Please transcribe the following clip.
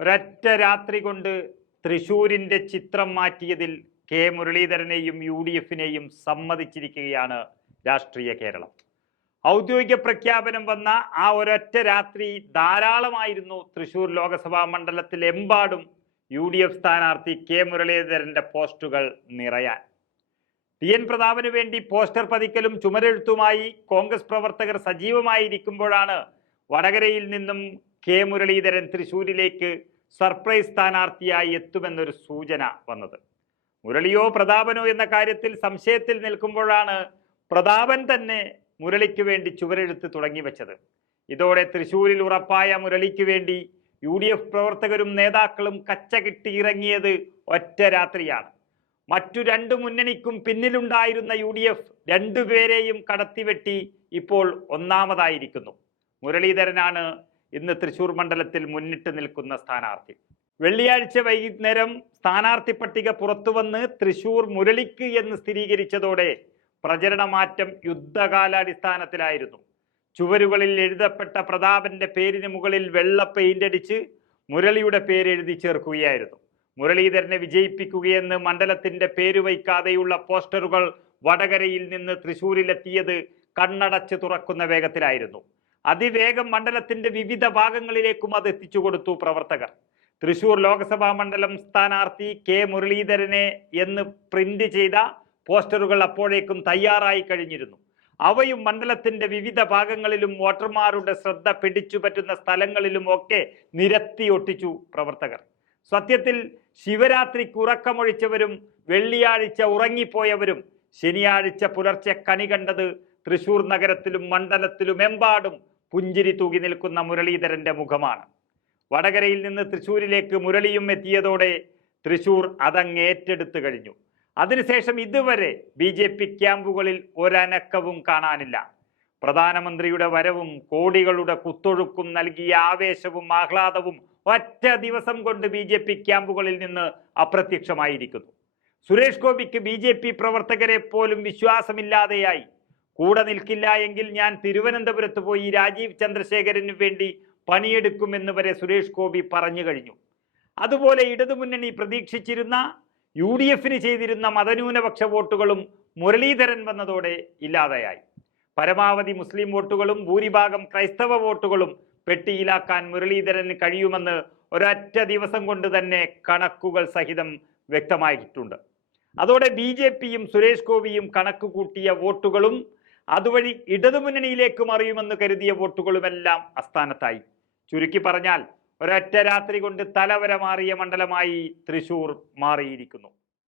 ഒരൊറ്റ രാത്രി കൊണ്ട് തൃശൂരിന്റെ ചിത്രം മാറ്റിയതിൽ കെ മുരളീധരനെയും UDF-നെയും സമ്മതിച്ചിരിക്കുകയാണ് രാഷ്ട്രീയ കേരളം. ഔദ്യോഗിക പ്രഖ്യാപനം വന്ന ആ ഒരൊറ്റ രാത്രി ധാരാളമായിരുന്നു തൃശൂർ ലോക്സഭാ മണ്ഡലത്തിലെമ്പാടും UDF സ്ഥാനാർത്ഥി കെ മുരളീധരന്റെ പോസ്റ്റുകൾ നിറയാൻ. TN പ്രതാപന് വേണ്ടി പോസ്റ്റർ പതിക്കലും ചുമരെഴുത്തുമായി കോൺഗ്രസ് പ്രവർത്തകർ സജീവമായിരിക്കുമ്പോഴാണ് വടകരയിൽ നിന്നും കെ മുരളീധരൻ തൃശൂരിലേക്ക് സർപ്രൈസ് സ്ഥാനാർത്ഥിയായി എത്തുമെന്നൊരു സൂചന വന്നത്. മുരളിയോ പ്രതാപനോ എന്ന കാര്യത്തിൽ സംശയത്തിൽ നിൽക്കുമ്പോഴാണ് പ്രതാപൻ തന്നെ മുരളിക്ക് വേണ്ടി ചുവരെഴുത്ത് തുടങ്ങി വെച്ചത്. ഇതോടെ തൃശൂരിൽ ഉറപ്പായ മുരളിക്ക് വേണ്ടി UDF പ്രവർത്തകരും നേതാക്കളും കച്ചകിട്ടി ഇറങ്ങിയത് ഒറ്റ രാത്രിയാണ്. മറ്റു രണ്ടു മുന്നണിക്കും പിന്നിലുണ്ടായിരുന്ന UDF രണ്ടുപേരെയും കടത്തിവെട്ടി ഇപ്പോൾ ഒന്നാമതായിരിക്കുന്നു. മുരളീധരനാണ് ഇന്ന് തൃശൂർ മണ്ഡലത്തിൽ മുന്നിട്ട് നിൽക്കുന്ന സ്ഥാനാർത്ഥി. വെള്ളിയാഴ്ച വൈകുന്നേരം സ്ഥാനാർത്ഥി പട്ടിക പുറത്തുവന്ന് തൃശൂർ മുരളിക്ക് എന്ന് സ്ഥിരീകരിച്ചതോടെ പ്രചരണമാറ്റം യുദ്ധകാലാടിസ്ഥാനത്തിലായിരുന്നു. ചുവരുകളിൽ എഴുതപ്പെട്ട പ്രതാപന്റെ പേരിന് മുകളിൽ വെള്ള പെയിന്റ് അടിച്ച് മുരളിയുടെ പേര് എഴുതി ചേർക്കുകയായിരുന്നു. മുരളീധരനെ വിജയിപ്പിക്കുകയെന്ന് മണ്ഡലത്തിന്റെ പേര് വയ്ക്കാതെയുള്ള പോസ്റ്ററുകൾ വടകരയിൽ നിന്ന് തൃശൂരിലെത്തിയത് കണ്ണടച്ച് തുറക്കുന്ന വേഗത്തിലായിരുന്നു. അതിവേഗം മണ്ഡലത്തിന്റെ വിവിധ ഭാഗങ്ങളിലേക്കും അത് എത്തിച്ചു കൊടുത്തു പ്രവർത്തകർ. തൃശൂർ ലോക്സഭാ മണ്ഡലം സ്ഥാനാർത്ഥി കെ മുരളീധരനെ എന്ന് പ്രിന്റ് ചെയ്ത പോസ്റ്ററുകൾ അപ്പോഴേക്കും തയ്യാറായി കഴിഞ്ഞിരുന്നു. അവയും മണ്ഡലത്തിന്റെ വിവിധ ഭാഗങ്ങളിലും വോട്ടർമാരുടെ ശ്രദ്ധ പിടിച്ചുപറ്റുന്ന സ്ഥലങ്ങളിലും ഒക്കെ നിരത്തി ഒട്ടിച്ചു പ്രവർത്തകർ. സത്യത്തിൽ ശിവരാത്രിക്ക് ഉറക്കമൊഴിച്ചവരും വെള്ളിയാഴ്ച ഉറങ്ങിപ്പോയവരും ശനിയാഴ്ച പുലർച്ചെ കണി കണ്ടത് തൃശൂർ നഗരത്തിലും മണ്ഡലത്തിലുമെമ്പാടും പുഞ്ചിരി തൂകി നിൽക്കുന്ന മുരളീധരന്റെ മുഖമാണ്. വടകരയിൽ നിന്ന് തൃശൂരിലേക്ക് മുരളിയും എത്തിയതോടെ തൃശൂർ അതങ്ങേറ്റെടുത്തു കഴിഞ്ഞു. അതിനുശേഷം ഇതുവരെ BJP ക്യാമ്പുകളിൽ ഒരനക്കവും കാണാനില്ല. പ്രധാനമന്ത്രിയുടെ വരവും കോടികളുടെ കുത്തൊഴുക്കും നൽകിയ ആവേശവും ആഹ്ലാദവും ഒറ്റ ദിവസം കൊണ്ട് BJP ക്യാമ്പുകളിൽ നിന്ന് അപ്രത്യക്ഷമായിരിക്കുന്നു. സുരേഷ് ഗോപിക്ക് BJP പ്രവർത്തകരെ പോലും വിശ്വാസമില്ലാതെയായി. കൂടെ നിൽക്കില്ല എങ്കിൽ ഞാൻ തിരുവനന്തപുരത്ത് പോയി രാജീവ് ചന്ദ്രശേഖരന് വേണ്ടി പണിയെടുക്കുമെന്ന് വരെ സുരേഷ് ഗോപി പറഞ്ഞു കഴിഞ്ഞു. അതുപോലെ ഇടതുമുന്നണി പ്രതീക്ഷിച്ചിരുന്ന UDF-ന് ചെയ്തിരുന്ന മതന്യൂനപക്ഷ വോട്ടുകളും മുരളീധരൻ വന്നതോടെ ഇല്ലാതെയായി. പരമാവധി മുസ്ലിം വോട്ടുകളും ഭൂരിഭാഗം ക്രൈസ്തവ വോട്ടുകളും പെട്ടിയിലാക്കാൻ മുരളീധരന് കഴിയുമെന്ന് ഒരൊറ്റ ദിവസം കൊണ്ട് തന്നെ കണക്കുകൾ സഹിതം വ്യക്തമായിട്ടുണ്ട്. അതോടെ BJP-യും സുരേഷ് ഗോപിയും കണക്ക് കൂട്ടിയ വോട്ടുകളും അതുവഴി ഇടതുമുന്നണിയിലേക്ക് മറിയുമെന്ന് കരുതിയ വോട്ടുകളുമെല്ലാം അസ്ഥാനത്തായി. ചുരുക്കി പറഞ്ഞാൽ ഒരൊറ്റ രാത്രി കൊണ്ട് തലവര മാറിയ മണ്ഡലമായി തൃശൂർ മാറിയിരിക്കുന്നു.